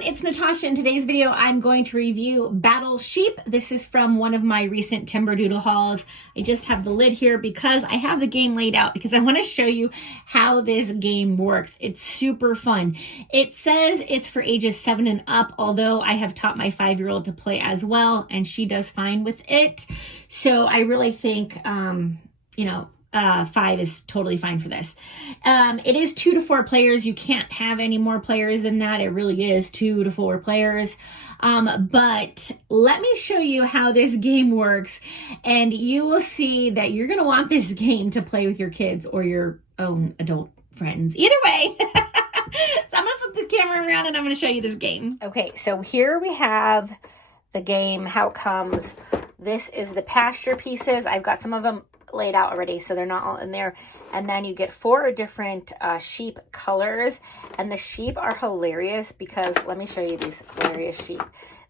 everyone, it's Natasha. In today's video, I'm going to review Battle Sheep. This is from one of my recent Timberdoodle hauls. I just have the lid here because I have the game laid out because I want to show you how this game works. It's super fun. It says it's for ages 7 and up, although I have taught my 5-year-old to play as well, and she does fine with it. So I really think, 5 is totally fine for this. It is 2 to 4 players. You can't have any more players than that. It really is 2 to 4 players. But let me show you how this game works, and you will see that you're going to want this game to play with your kids or your own adult friends. Either way. So I'm going to flip the camera around and I'm going to show you this game. Okay, so here we have the game, how it comes. This is the pasture pieces. I've got some of them laid out already, so they're not all in there. And then you get 4 different sheep colors, and the sheep are hilarious because let me show you these hilarious sheep.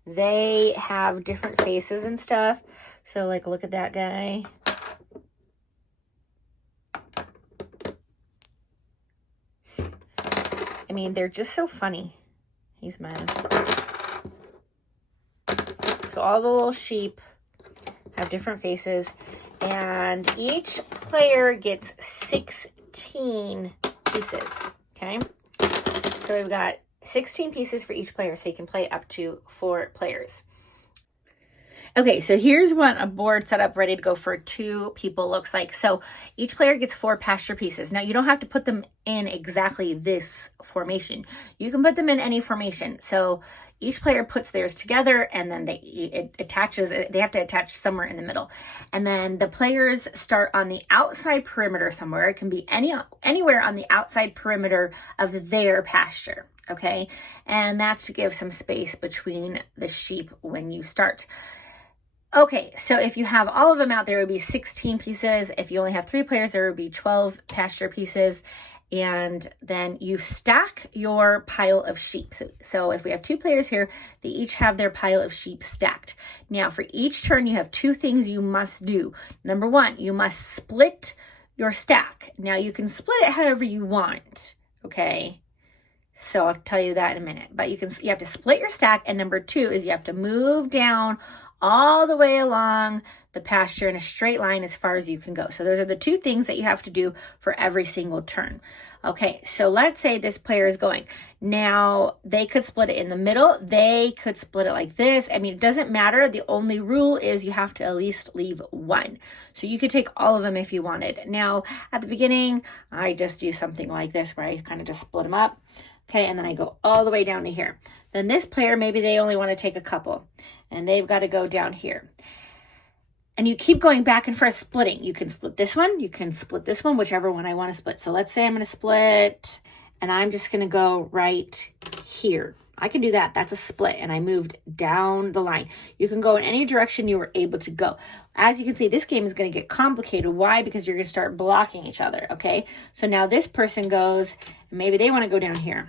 They have different faces and stuff. So like, look at that guy. I mean, they're just so funny. He's mad. So all the little sheep have different faces, and each player gets 16 pieces, okay? So we've got 16 pieces for each player, so you can play up to 4 players. Okay, so here's what a board set up ready to go for 2 people looks like. So each player gets 4 pasture pieces. Now, you don't have to put them in exactly this formation. You can put them in any formation. So each player puts theirs together, and then they have to attach somewhere in the middle. And then the players start on the outside perimeter somewhere. It can be anywhere on the outside perimeter of their pasture. Okay, and that's to give some space between the sheep when you start. Okay, so if you have all of them out, there would be 16 pieces. If you only have 3 players, there would be 12 pasture pieces. And then you stack your pile of sheep. So if we have 2 players here, they each have their pile of sheep stacked. Now, for each turn, you have 2 things you must do. Number 1, you must split your stack. Now, you can split it however you want, okay? So I'll tell you that in a minute. But you have to split your stack. And number 2 is you have to move down all the way along the pasture in a straight line as far as you can go. So those are the 2 things that you have to do for every single turn. Okay, so let's say this player is going. Now, they could split it in the middle. They could split it like this. I mean, it doesn't matter. The only rule is you have to at least leave 1. So you could take all of them if you wanted. Now, at the beginning, I just do something like this where I kind of just split them up. Okay, and then I go all the way down to here. Then this player, maybe they only want to take a couple, and they've got to go down here. And you keep going back and forth splitting. You can split this one, you can split this one, whichever one I want to split. So let's say I'm going to split, and I'm just going to go right here. I can do that. That's a split, and I moved down the line. You can go in any direction you were able to go. As you can see, this game is going to get complicated. Why? Because you're going to start blocking each other, okay? So now this person goes, and maybe they want to go down here.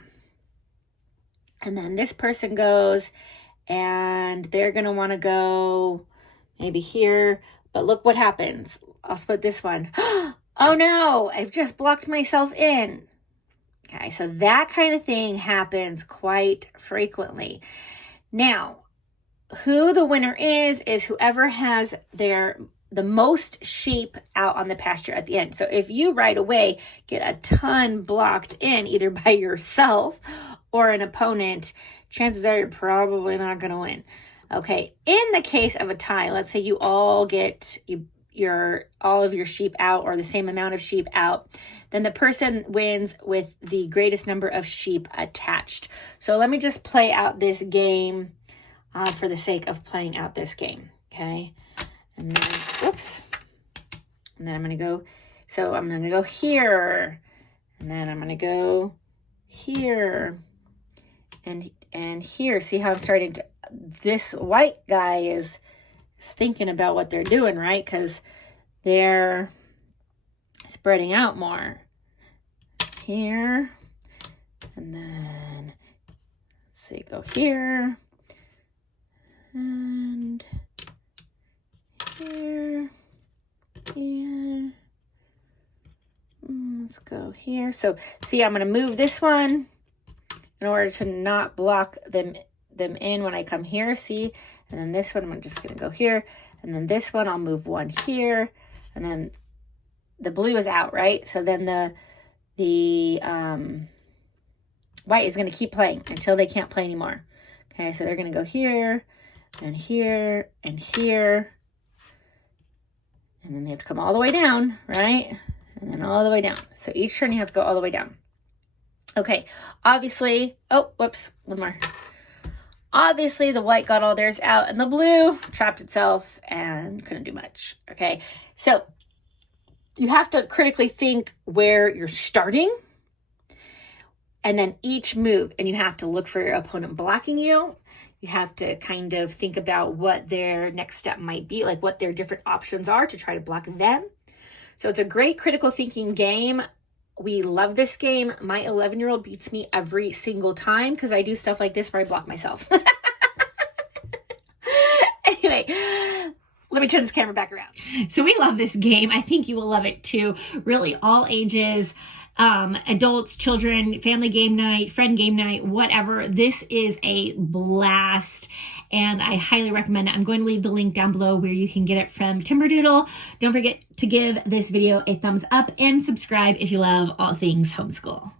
And then this person goes, and they're going to want to go maybe here. But look what happens. I'll split this one. Oh, no, I've just blocked myself in. Okay, so that kind of thing happens quite frequently. Now, who the winner is whoever has the most sheep out on the pasture at the end. So if you right away get a ton blocked in, either by yourself or an opponent, chances are you're probably not going to win. Okay, in the case of a tie, let's say you all get all of your sheep out or the same amount of sheep out, then the person wins with the greatest number of sheep attached. So let me just play out this game for the sake of playing out this game, okay? And then, whoops. And then I'm going to go, so I'm going to go here, and then I'm going to go here, and here. See how I'm starting to, this white guy is thinking about what they're doing, right? Because they're spreading out more. Here, and then, let's see, go here, and here, here. Let's go here. So, see, I'm going to move this one, in order to not block them in when I come here, see? And then this one, I'm just gonna go here. And then this one, I'll move one here. And then the blue is out, right? So then the white is gonna keep playing until they can't play anymore. Okay, so they're gonna go here, and here, and here. And then they have to come all the way down, right? And then all the way down. So each turn you have to go all the way down. Okay, obviously, oh, whoops, one more. Obviously, the white got all theirs out, and the blue trapped itself and couldn't do much, okay? So you have to critically think where you're starting, and then each move, and you have to look for your opponent blocking you. You have to kind of think about what their next step might be, like what their different options are to try to block them. So it's a great critical thinking game. We love this game. My 11-year-old beats me every single time because I do stuff like this where I block myself. Anyway, let me turn this camera back around. So we love this game. I think you will love it too. Really, all ages, adults, children, family game night, friend game night, whatever. This is a blast, and I highly recommend it. I'm going to leave the link down below where you can get it from Timberdoodle. Don't forget to give this video a thumbs up and subscribe if you love all things homeschool.